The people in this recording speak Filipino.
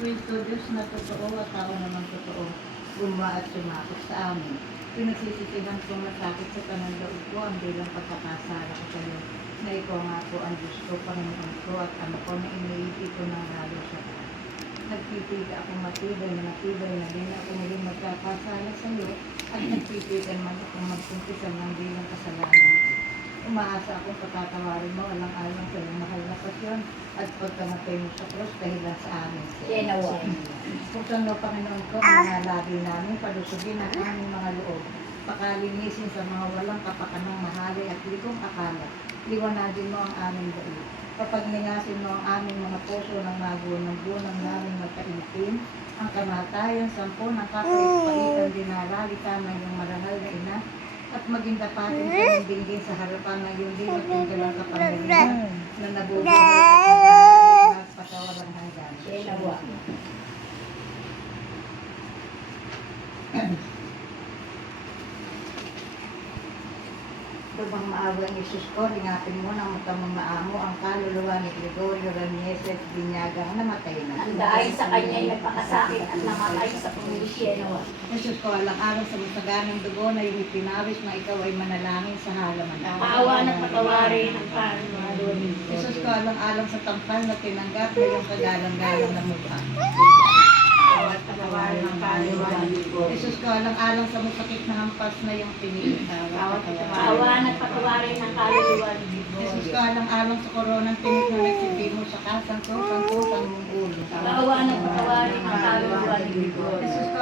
Kristo, Diyos na totoo at tao naman totoo, gumawa at sumakot sa amin. Pinagsisisihan kong masakit sa kanang loob ko ang bilang pagkakasala ko sa iyo, na ikaw nga po ang Diyos ko, Panginoon ko at Ama ko, na iniibig ko ng lalo sa lahat. Nagpipili akong matibay na din ako muling magkakasala sa iyo, at nagpipilian man akong magkumpisan ng bilang kasalanan ko. Umaasa akong patatawarin mo alang-alang sa iyong mahal na pasyon at pagkamatay mo sa krus dahilan sa amin. Buksan mo, Panginoon ko, ang mga labi namin, palusugin ang aming mga loob, pakalinisin sa mga walang kapakanang mahali at ligong akala. Liwanagin mo ang aming daig. Kapagningasin mo ang aming mga puso ng magunang-gunang namin magkaitim, ang kamatayan, sampo ng kapait-paitan dinarali ka ng iyong marangal na ina, at maging dapatin sa dinggin sa harapan ng iyong din at yung galang kapangyarihan na nabubuhay at nagpasawalang hanggan. Lubang maawa ang Isus ko, lingapin mo ng matamang maamo ang kaluluwa ni Gregorio Ranieses Binyagang namatay na. Ang dahil sa kanya'y nagpakasakit at namatay sa pumisyeno. Isus ko, alang-alang sa masaganang dugo na iyong ipinawis na ikaw ay manalangin sa halaman. Maawa ng patawarin ang panunod. Isus ko, alang-alang sa tampal na tinanggap na iyong kagalang-galang na mukha. Patawarin ang panunod. Isus ko, alang-alang sa masakit na hampas na iyong pinitawa. Maawa ng patawarin ang kaluluwa ni Isus Gregorio. ko, alang-alang sa koronang tinik na nagsindi mo sa kasang-kusang-kusang mong ulo. Maawa ng patawarin ang kaluluwa ni Gregorio. Isus ko,